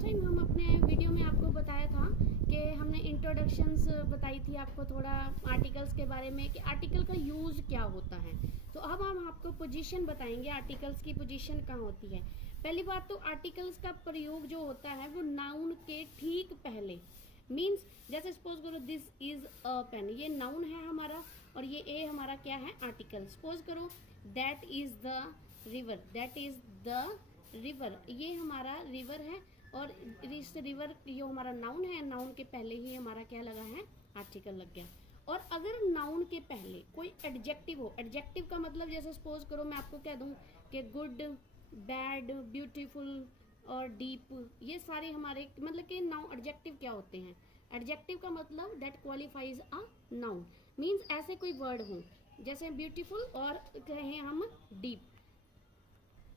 Last time हम अपने video में आपको बताया था कि हमने इंट्रोडक्शंस बताई थी आपको थोड़ा आर्टिकल्स के बारे में कि आर्टिकल का यूज़ क्या होता है। तो अब हम आपको पोजीशन बताएंगे, आर्टिकल्स की पोजीशन कहाँ होती है। पहली बात तो आर्टिकल्स का प्रयोग जो होता है वो नाउन के ठीक पहले, मीन्स जैसे सपोज करो दिस इज अ पेन, ये नाउन है हमारा और ये ए हमारा क्या है, आर्टिकल। सपोज करो that is the river, that is the river, ये हमारा रिवर है और इस रिवर जो हमारा नाउन है, नाउन के पहले ही हमारा क्या लगा है, आर्टिकल लग गया। और अगर नाउन के पहले कोई एडजेक्टिव हो, एडजेक्टिव का मतलब जैसे सपोज करो मैं आपको कह दूं कि गुड, बैड, ब्यूटीफुल और डीप, ये सारे हमारे मतलब कि नाउन एडजेक्टिव क्या होते हैं। एडजेक्टिव का मतलब that qualifies a noun, means ऐसे कोई वर्ड हो जैसे ब्यूटीफुल और कहें हम डीप,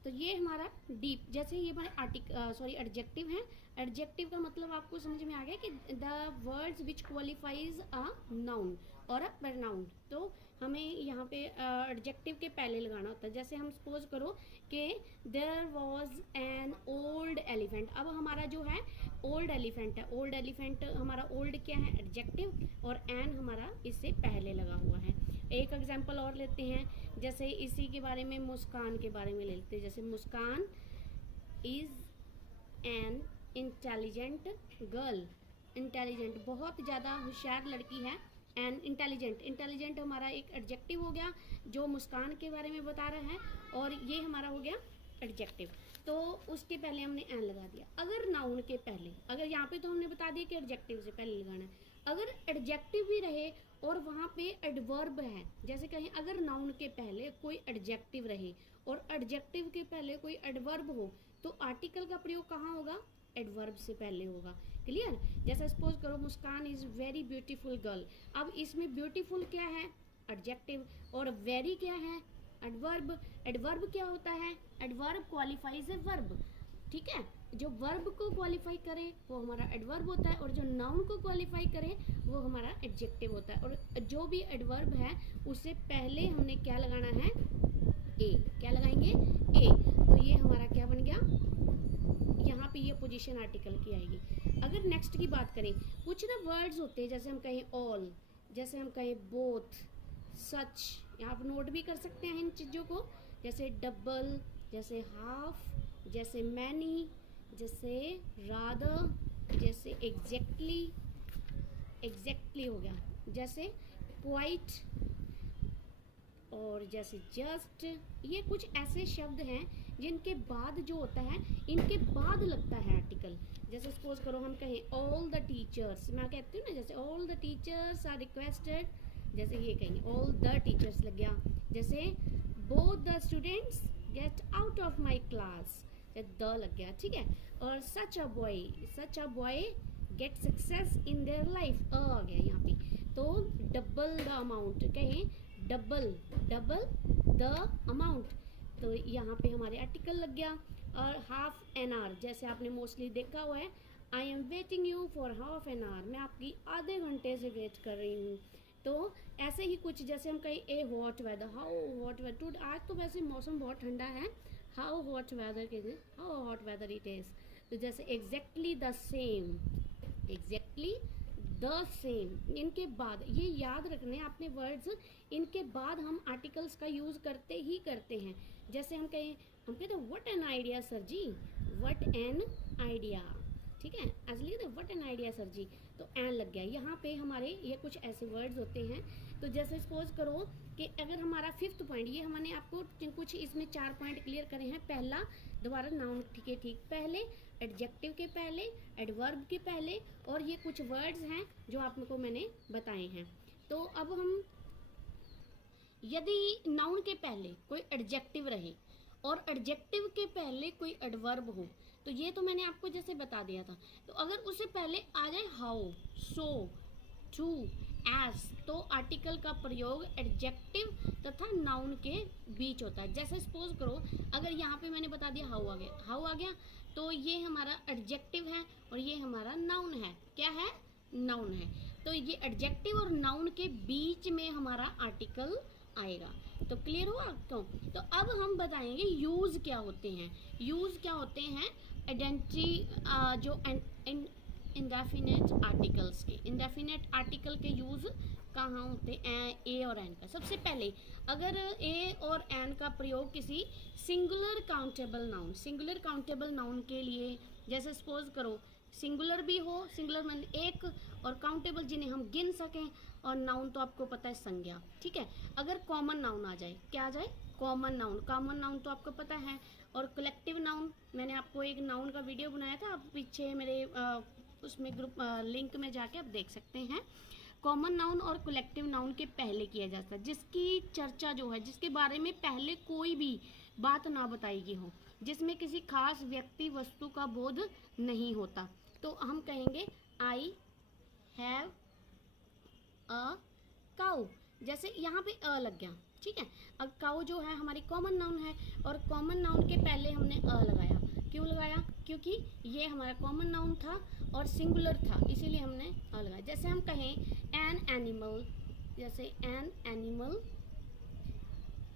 तो ये हमारा डीप, जैसे ये हमारे एडजेक्टिव है। एडजेक्टिव का मतलब आपको समझ में आ गया कि the words which qualifies a noun और अ प्रनाउन। तो हमें यहाँ पे एडजेक्टिव के पहले लगाना होता है। जैसे हम सपोज करो कि there was an old elephant, अब हमारा जो है ओल्ड एलिफेंट है, ओल्ड एलिफेंट हमारा ओल्ड क्या है, एडजेक्टिव, और एन हमारा इससे पहले लगा हुआ है। एक एग्जाम्पल और लेते हैं, जैसे इसी के बारे में मुस्कान के बारे में लेते हैं। जैसे Muskan is an intelligent girl, intelligent बहुत ज़्यादा होशियार लड़की है। एंड इंटेलिजेंट, इंटेलिजेंट हमारा एक एडजेक्टिव हो गया जो मुस्कान के बारे में बता रहा है और ये हमारा हो गया एडजेक्टिव। तो उसके पहले हमने एन लगा दिया। अगर नाउन के पहले, अगर यहाँ पे तो हमने बता दिया कि एडजेक्टिव से पहले लगाना है, अगर एडजेक्टिव भी रहे और वहाँ पे एडवर्ब है, जैसे कहें अगर नाउन के पहले कोई एडजेक्टिव रहे और एडजेक्टिव के पहले कोई एडवर्ब हो, तो आर्टिकल का प्रयोग कहाँ होगा, एडवर्ब से पहले होगा। क्लियर। जैसे सपोज करो मुस्कान इज वेरी ब्यूटीफुल गर्ल, अब इसमें ब्यूटीफुल क्या है, एडजेक्टिव, और वेरी क्या है, एडवर्ब। एडवर्ब क्या होता है, एडवर्ब क्वालिफाइज ए वर्ब, ठीक है। जो वर्ब को क्वालिफाई करे वो हमारा एडवर्ब होता है और जो नाउन को क्वालिफाई करे वो हमारा एडजेक्टिव होता है। और जो भी एडवर्ब है उससे पहले हमने क्या लगाना है, ए, क्या लगाएंगे, ए। तो ये हमारा क्या बन गया, यहाँ पे ये पोजीशन आर्टिकल की आएगी। अगर नेक्स्ट की बात करें, कुछ ना वर्ड्स होते हैं, जैसे हम कहें ऑल, जैसे हम कहें बोथ, सच, यहाँ आप नोट भी कर सकते हैं इन चीज़ों को, जैसे डबल, जैसे हाफ, जैसे मैनी, जैसे रादर, जैसे एग्जैक्टली, एग्जैक्टली हो गया, जैसे क्वाइट, और जैसे जस्ट। ये कुछ ऐसे शब्द हैं जिनके बाद जो होता है, इनके बाद लगता है आर्टिकल। जैसे सपोज करो हम कहें ऑल द टीचर्स, मैं कहती हूँ ना, जैसे all the teachers are requested, जैसे ये कहेंगे ऑल द टीचर्स लग गया। जैसे both the students get out of my class, the लग गया, ठीक है। और such a boy get success in their life, आ गया यहाँ पे। तो डबल द अमाउंट, कहें डबल, डबल द अमाउंट, तो यहाँ पे हमारे आर्टिकल लग गया। और हाफ एन आवर, जैसे आपने मोस्टली देखा हुआ है, I am waiting you for half an hour, मैं आपकी आधे घंटे से वेट कर रही हूँ। तो ऐसे ही कुछ, जैसे हम कहें a hot weather, how hot weather to, आज तो वैसे मौसम बहुत ठंडा है, हाउ हॉट वेदर के, how hot weather it is. तो जैसे exactly the same, exactly the same, इनके बाद ये याद रखने आपने वर्ड्स, इनके बाद हम आर्टिकल्स का यूज करते ही करते हैं। जैसे हम कहते हैं what an idea sir ji, what an idea, ठीक है, असली तो what an idea sir ji, तो एन लग गया यहाँ पे हमारे। ये कुछ ऐसे वर्ड्स होते हैं। तो जैसे सपोज करो कि अगर हमारा फिफ्थ पॉइंट, ये हमने आपको कुछ इसमें 4 पॉइंट क्लियर करे हैं। पहला, दोबारा नाउन के ठीक पहले, एडजेक्टिव के पहले, एडवर्ब के पहले, और ये कुछ वर्ड्स हैं जो आपको मैंने बताए हैं। तो अब हम, यदि नाउन के पहले कोई एडजेक्टिव रहे और एडजेक्टिव के पहले कोई एडवर्ब हो, तो ये तो मैंने आपको जैसे बता दिया था। तो अगर उससे पहले आ जाए हाउ, सो, टू, एस, तो आर्टिकल का प्रयोग एडजेक्टिव तथा नाउन के बीच होता है। जैसे सपोज करो अगर यहाँ पे मैंने बता दिया हाउ आ गया, हाउ आ गया, तो ये हमारा एडजेक्टिव है और ये हमारा नाउन है। क्या है, नाउन है। तो ये एडजेक्टिव और नाउन के बीच में हमारा आर्टिकल आएगा। तो क्लियर हुआ। तो अब हम बताएंगे यूज क्या होते हैं। यूज क्या होते हैं आइडेंटिटी जो इंडेफिनेट आर्टिकल्स के, इंडेफिनेट आर्टिकल के यूज कहाँ होते हैं, ए और एन का। सबसे पहले अगर ए और एन का प्रयोग किसी singular countable noun, singular countable noun के लिए, जैसे सपोज करो सिंगुलर भी हो, सिंगुलर मान एक, और काउंटेबल जिन्हें हम गिन सकें, और नाउन तो आपको पता है संज्ञा, ठीक है। अगर कॉमन नाउन आ जाए, क्या आ जाए, कॉमन नाउन, कॉमन नाउन तो आपको पता है। और कलेक्टिव नाउन, मैंने आपको एक नाउन का वीडियो बनाया था, आप पीछे मेरे उसमें ग्रुप लिंक में जाके आप देख सकते हैं। कॉमन नाउन और कलेक्टिव नाउन के पहले किया जाता है, जिसकी चर्चा जो है, जिसके बारे में पहले कोई भी बात ना बताई गई हो, जिसमें किसी खास व्यक्ति वस्तु का बोध नहीं होता, तो हम कहेंगे आई हैव अ काऊ। जैसे यहाँ पे अ लग गया, ठीक है। अब काऊ जो है हमारी कॉमन नाउन है, और कॉमन नाउन के पहले हमने अ लगाया। क्यों लगाया, क्योंकि ये हमारा कॉमन नाउन था और सिंगुलर था, इसीलिए हमने अ लगाया। जैसे हम कहें एन एनिमल, जैसे an animal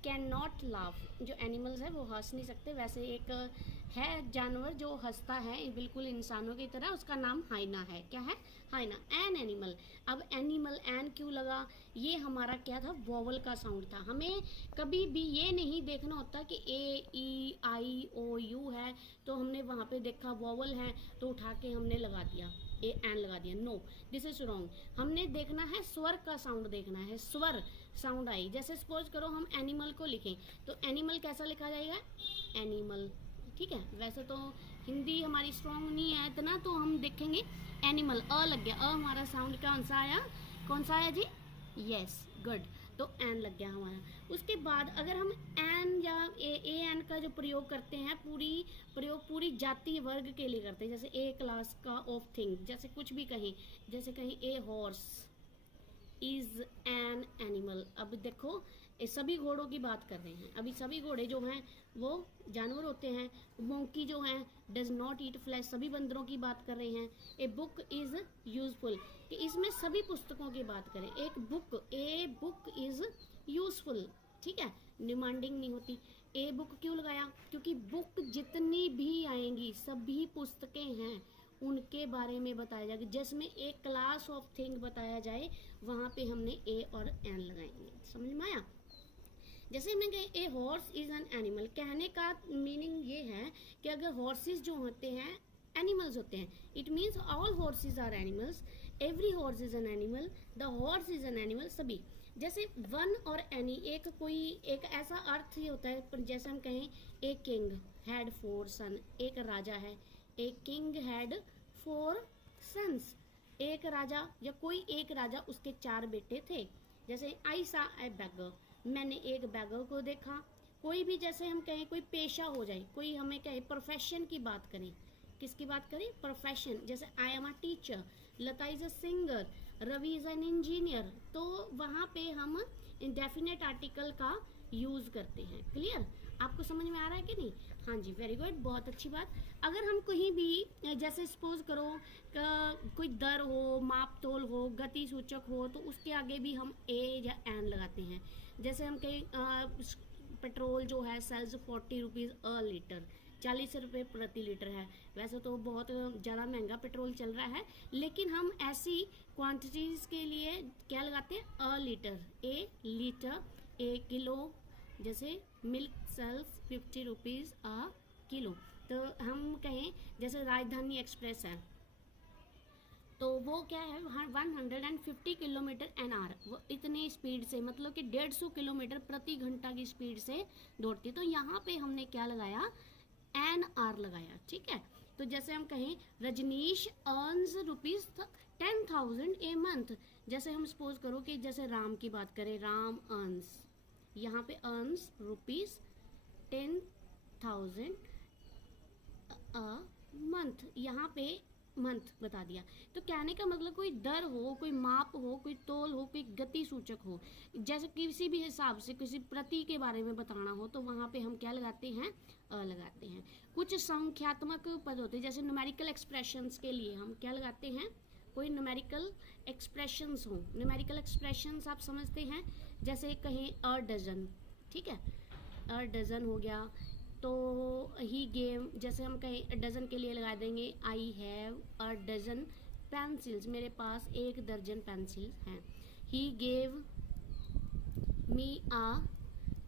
can not laugh, जो एनिमल्स है वो हंस नहीं सकते, वैसे एक है जानवर जो हंसता है बिल्कुल इंसानों की तरह, उसका नाम हाइना है। क्या है, हाइना। एन एनिमल, अब एनिमल एन क्यों लगा, ये हमारा क्या था, वोवल का साउंड था। हमें कभी भी ये नहीं देखना होता कि ए ई आई ओ यू है तो हमने वहाँ पे देखा वोवल है तो उठा के हमने लगा दिया, ए एन लगा दिया, नो, दिस इज रॉन्ग। हमने देखना है स्वर का साउंड देखना है, स्वर साउंड आई। जैसे सपोज करो हम एनिमल को लिखें तो एनिमल कैसा लिखा जाएगा, एनिमल, ठीक है। वैसे तो हिंदी हमारी स्ट्रॉन्ग नहीं है इतना, तो हम देखेंगे एनिमल, अ लग गया, अ हमारा साउंड कौन सा आया, कौन सा आया जी, यस, गुड, तो एन लग गया हमारा। उसके बाद अगर हम एन या ए एन का जो प्रयोग करते हैं, प्रयोग पूरी जाति वर्ग के लिए करते हैं, जैसे ए क्लास का ऑफ थिंग, जैसे कुछ भी कहें, जैसे कहें a horse is an animal. अब देखो ये सभी घोड़ों की बात कर रहे हैं, अभी सभी घोड़े जो हैं वो जानवर होते हैं। मोंकी जो है डज नॉट ईट फ्लैश, सभी बंदरों की बात कर रहे हैं। ए बुक इज यूजफुल, कि इसमें सभी पुस्तकों की बात करें। एक book, a book is useful, ठीक है, डिमांडिंग नहीं होती। ए बुक क्यों लगाया, क्योंकि बुक जितनी भी आएंगी सभी पुस्तकें हैं उनके बारे में बताया जाएगा, जिसमें एक क्लास ऑफ थिंग बताया जाए वहां पे हमने ए और एन लगाएंगे। समझ में आया। जैसे हमने कहा a horse is an animal, कहने का मीनिंग ये है कि अगर हॉर्सेस जो होते हैं एनिमल्स होते हैं, it means all horses are animals, every horse is an animal, the horse is an animal, सभी। जैसे वन और एनी, एक कोई एक ऐसा अर्थ ही होता है, पर जैसे हम कहें ए किंग हैड 4 सन, एक राजा है, ए किंग हैड 4 सन्स, एक राजा या कोई एक राजा उसके 4 बेटे थे। जैसे आई सा ए बैगर, मैंने एक बैगर को देखा। कोई भी जैसे हम कहें कोई पेशा हो जाए, कोई हमें कहे प्रोफेशन की बात करें, किसकी बात करें, प्रोफेशन, जैसे I am a teacher, Lata is a singer, Ravi is an engineer, तो वहाँ पे हम इंडेफिनेट आर्टिकल का यूज करते हैं। क्लियर, आपको समझ में आ रहा है कि नहीं, हाँ जी, वेरी गुड, बहुत अच्छी बात। अगर हम कहीं भी जैसे सपोज करो कोई दर हो, माप तोल हो, गति सूचक हो, तो उसके आगे भी हम ए या एन लगाते हैं। जैसे हम कहीं पेट्रोल जो है सेल्स 40 रुपीज़ अ लीटर, 40 रुपये प्रति लीटर है। वैसे तो बहुत ज़्यादा महंगा पेट्रोल चल रहा है, लेकिन हम ऐसी क्वांटिटीज़ के लिए क्या लगाते हैं, a litre, a litre, a kilo, जैसे milk sells 50 rupees a kilo. तो हम कहें जैसे राजधानी एक्सप्रेस है तो वो क्या है 150 किलोमीटर एन आर, वो इतनी स्पीड से, मतलब कि 150 किलोमीटर प्रति घंटा की स्पीड से दौड़ती है। तो यहाँ पे हमने क्या लगाया, एन आर लगाया, ठीक है। तो जैसे हम कहें रजनीश अर्न्स ₹10,000 ए मंथ, जैसे हम सपोज करो कि जैसे राम की बात करें, राम अर्न्स, यहाँ पे अर्न्स ₹10,000 अ मंथ, यहाँ पे मंथ बता दिया। तो कहने का मतलब कोई दर हो, कोई माप हो, कोई तोल हो, कोई गति सूचक हो, जैसे किसी भी हिसाब से किसी प्रति के बारे में बताना हो, तो वहाँ पे हम क्या लगाते हैं, लगाते हैं। कुछ संख्यात्मक पद होते हैं, जैसे न्यूमेरिकल एक्सप्रेशंस के लिए हम क्या लगाते हैं, कोई न्यूमेरिकल एक्सप्रेशंस हो। न्यूमेरिकल एक्सप्रेशंस आप समझते हैं, जैसे कहें अ डजन, ठीक है, अ डजन हो गया, तो ही गेव, जैसे हम कहीं डजन के लिए लगा देंगे I have a dozen pencils, मेरे पास 1 दर्जन पेंसिल हैं। He gave me uh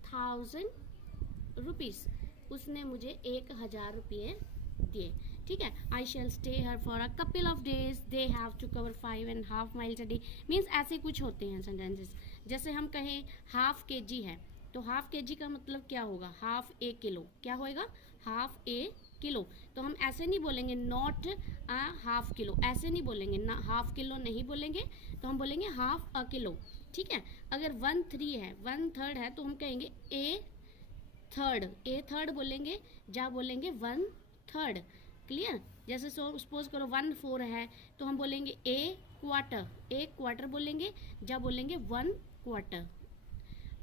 1000 rupees, उसने मुझे 1000 रुपये दिए। ठीक है, I shall stay here for a couple of days, they have to cover 5.5 miles a day, means ऐसे कुछ होते हैं सेंटेंसेस। जैसे हम कहें हाफ kg है, तो हाफ kg का मतलब क्या होगा, हाफ ए किलो, क्या होएगा, हाफ ए किलो। तो हम ऐसे नहीं बोलेंगे नॉट अ हाफ किलो, ऐसे नहीं बोलेंगे ना, हाफ किलो नहीं बोलेंगे, तो हम बोलेंगे हाफ अ किलो। ठीक है, अगर 1/3 है, 1/3 है, तो हम कहेंगे ए थर्ड बोलेंगे, जा बोलेंगे 1/3। क्लियर, जैसे सपोज करो 1/4 है, तो हम बोलेंगे ए क्वार्टर बोलेंगे, जा बोलेंगे 1/4।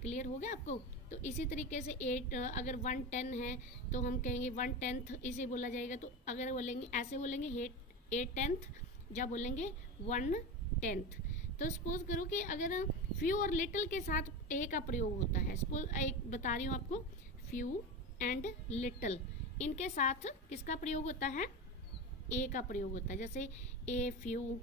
क्लियर हो गया आपको। तो इसी तरीके से 8, अगर 1/10 है तो हम कहेंगे 1/10 इसे बोला जाएगा। तो अगर बोलेंगे ऐसे बोलेंगे 8/10, जा बोलेंगे 1/10। तो सपोज करो कि अगर फ्यू और लिटिल के साथ ए का प्रयोग होता है, सपोज एक बता रही हूँ आपको, फ्यू एंड लिटिल, इनके साथ किसका प्रयोग होता है, ए का प्रयोग होता है। जैसे ए फ्यू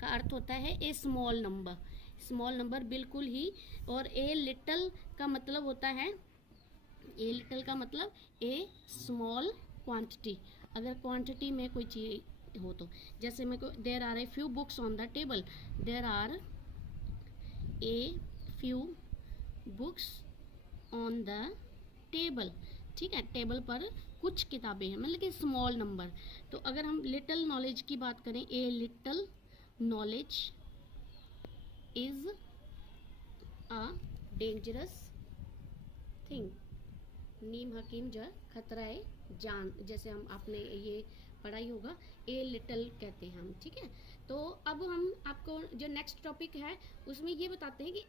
का अर्थ होता है ए स्मॉल नंबर बिल्कुल ही, और ए लिटिल का मतलब होता है, ए लिटिल का मतलब ए स्मॉल क्वांटिटी, अगर क्वांटिटी में कोई चीज हो तो। जैसे मेरे को there are a few books on the table, there are a few books on the table. ठीक है, टेबल पर कुछ किताबें हैं, मतलब कि स्मॉल नंबर। तो अगर हम लिटिल नॉलेज की बात करें, a little knowledge is a dangerous thing, नीम हकीम जर खतरा जान, जैसे हम आपने ये पढ़ाई होगा, ए लिटिल कहते हैं हम। ठीक है, तो अब हम आपको जो नेक्स्ट टॉपिक है उसमें ये बताते हैं कि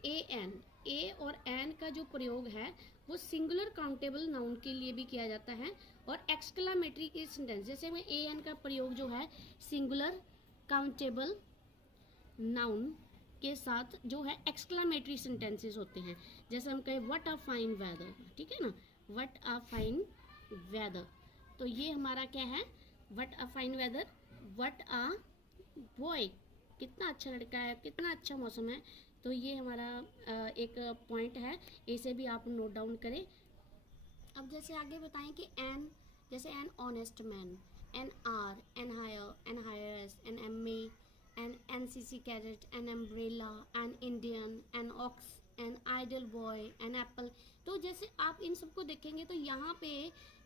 ए और एन का जो प्रयोग है वो सिंगुलर काउंटेबल नाउन के लिए भी किया जाता है, और एक्सक्लामेटरी के सेंटेंस, जैसे में ए एन का प्रयोग जो है सिंगुलर काउंटेबल नाउन के साथ जो है एक्सक्लामेटरी सेंटेंसेस होते हैं। जैसे हम कहें व्हाट अ फाइन वेदर, ठीक है ना, व्हाट अ फाइन वेदर, तो ये हमारा क्या है, what a fine weather, what a boy, कितना अच्छा लड़का है, कितना अच्छा मौसम है। तो ये हमारा एक पॉइंट है, इसे भी आप नोट डाउन करें। अब जैसे आगे बताएं कि एन, जैसे an honest man, an R, an hires, an M A, an NCC cadet, an umbrella, an Indian, an ox, an idle boy, an apple. तो जैसे आप इन सबको देखेंगे तो यहाँ पे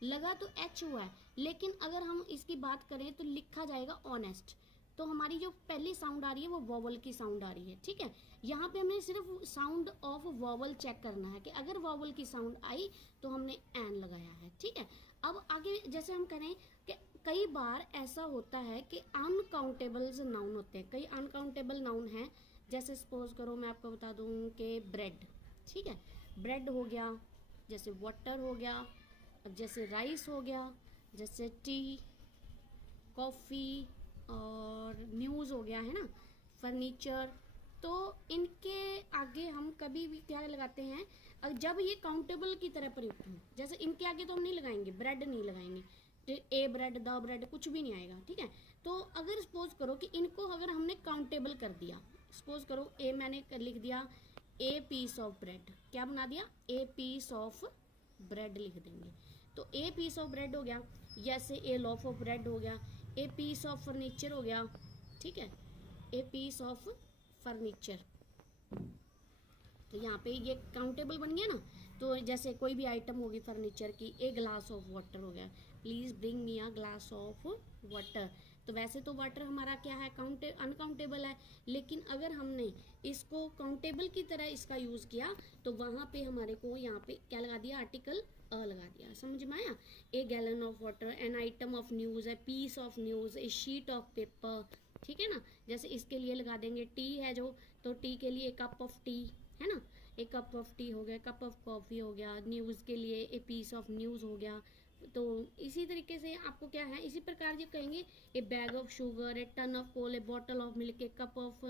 लगा तो एच हुआ है, लेकिन अगर हम इसकी बात करें तो लिखा जाएगा ऑनेस्ट। तो हमारी जो पहली साउंड आ रही है वो वॉवल की साउंड आ रही है। ठीक है, यहाँ पे हमें सिर्फ साउंड ऑफ वॉवल चेक करना है कि अगर वॉवल की साउंड आई तो हमने एन लगाया है। ठीक है, अब आगे जैसे हम करें कि कई बार ऐसा होता है कि अनकाउंटेबल नाउन होते हैं, कई अनकाउंटेबल नाउन हैं। जैसे सपोज करो मैं आपको बता दूं कि ब्रेड, ठीक है, ब्रेड हो गया, जैसे वाटर हो गया, जैसे राइस हो गया, जैसे टी, कॉफ़ी, और न्यूज़ हो गया, है ना, फर्नीचर। तो इनके आगे हम कभी भी क्या लगाते हैं, जब ये काउंटेबल की तरह प्रयुक्त हो, जैसे इनके आगे तो हम नहीं लगाएंगे, ब्रेड नहीं लगाएंगे, तो ए ब्रेड, द ब्रेड, कुछ भी नहीं आएगा। ठीक है, तो अगर सपोज करो कि इनको अगर हमने काउंटेबल कर दिया, सपोज करो ए मैंने लिख दिया ए पीस ऑफ ब्रेड, क्या बना दिया, ए पीस ऑफ ब्रेड लिख देंगे। तो ए पीस ऑफ ब्रेड हो गया, जैसे ए लॉफ ऑफ ब्रेड हो गया, ए पीस ऑफ फर्नीचर हो गया। ठीक है, ए पीस ऑफ फर्नीचर, तो यहाँ पे ये काउंटेबल बन गया ना। तो जैसे कोई भी आइटम होगी फर्नीचर की, ए ग्लास ऑफ वाटर हो गया, please bring me a glass of water. तो वैसे तो वाटर हमारा क्या है, अनकाउंटेबल है, लेकिन अगर हमने इसको काउंटेबल की तरह इसका यूज़ किया तो वहाँ पे हमारे को यहाँ पे क्या लगा दिया, आर्टिकल अ लगा दिया। समझ में आया, a gallon of water, an item of news, a piece of news, a sheet of paper. ठीक है ना, जैसे इसके लिए लगा देंगे टी है जो, तो टी के लिए कप ऑफ टी, है ना, एक कप ऑफ टी हो गया, कप ऑफ कॉफ़ी हो गया, न्यूज़ के लिए ए पीस ऑफ न्यूज़ हो गया। तो इसी तरीके से आपको क्या है, इसी प्रकार ये कहेंगे a bag of sugar, a ton of coal, a bottle of milk, a cup of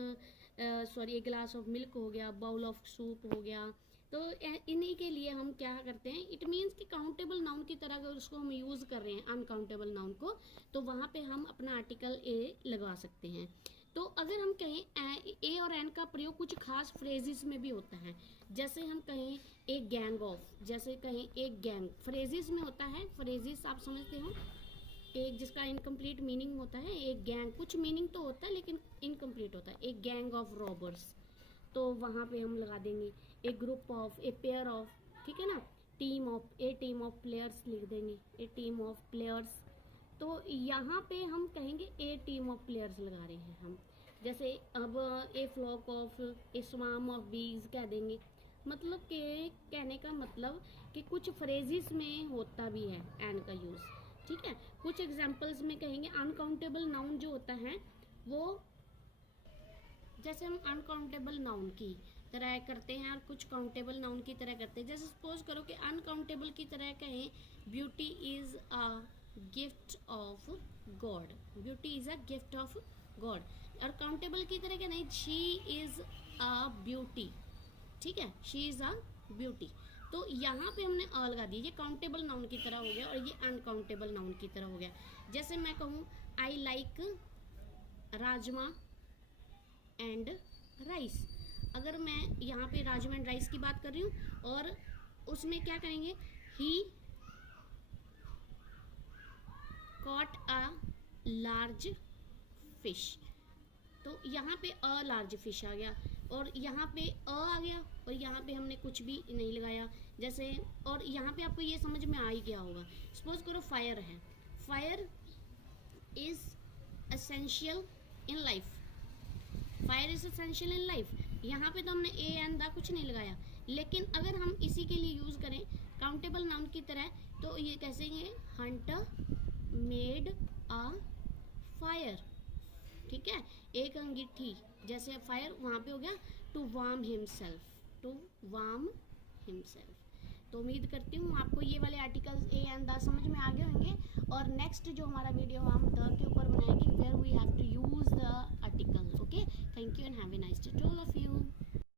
sorry a glass of milk हो गया, बाउल ऑफ सूप हो गया, तो इन्हीं के लिए हम क्या करते हैं, इट मीन्स कि काउंटेबल नाउन की तरह अगर उसको हम यूज़ कर रहे हैं अनकाउंटेबल नाउन को, तो वहाँ पे हम अपना आर्टिकल ए लगा सकते हैं। तो अगर हम कहें ए और एन का प्रयोग कुछ खास फ्रेजेस में भी होता है, जैसे हम कहें एक गैंग ऑफ, जैसे कहें एक गैंग, फ्रेजेस में होता है। फ्रेजेस आप समझते हो, एक जिसका इनकम्प्लीट मीनिंग होता है, एक गैंग कुछ मीनिंग तो होता है लेकिन इनकम्प्लीट होता है, एक गैंग ऑफ रॉबर्स, तो वहाँ पे हम लगा देंगे a group of, a pair of, ठीक है ना, team of, a team of players लिख देंगे, ए टीम ऑफ प्लेयर्स। तो यहाँ पे हम कहेंगे ए टीम ऑफ प्लेयर्स लगा रहे हैं हम। जैसे अब ए फ्लॉक ऑफ, ए स्वाम ऑफ बीज कह देंगे। मतलब के कहने का मतलब कि कुछ फ्रेजेस में होता भी है एन का यूज़, ठीक है। कुछ एग्जांपल्स में कहेंगे अनकाउंटेबल नाउन जो होता है वो, जैसे हम अनकाउंटेबल नाउन की तरह करते हैं और कुछ काउंटेबल नाउन की तरह करते हैं। जैसे सपोज करो कि अनकाउंटेबल की तरह कहें beauty is a gift of God, beauty is a gift of God. और काउंटेबल की तरह क्या नहीं, शी इज अ ब्यूटी, ठीक है, शी इज अ ब्यूटी। तो यहाँ पे हमने अ लगा दिया, ये काउंटेबल नाउन की तरह हो गया और ये अनकाउंटेबल नाउन की तरह हो गया। जैसे मैं कहूँ I like rajma and rice, अगर मैं यहाँ पे राजमा एंड राइस की बात कर रही हूँ और उसमें क्या करेंगे, ही कॉट अ लार्ज फिश, तो यहाँ पे अ लार्ज फिश आ गया और यहाँ पे अ आ गया और यहाँ पे हमने कुछ भी नहीं लगाया। जैसे और यहाँ पे आपको ये समझ में आ ही गया होगा। सपोज करो फायर है, fire is essential in life, fire is essential in life. यहाँ पे तो हमने ए एंड द कुछ नहीं लगाया, लेकिन अगर हम इसी के लिए यूज करें काउंटेबल नाउन की तरह तो ये कैसे है, हंटर मेड अ फायर, ठीक है, एक अंगीठी, जैसे फायर वहाँ पे हो गया to warm himself, to warm himself. तो उम्मीद करती हूँ आपको ये वाले आर्टिकल्स ए एंड द समझ में आ गए होंगे और नेक्स्ट जो हमारा वीडियो हम द के ऊपर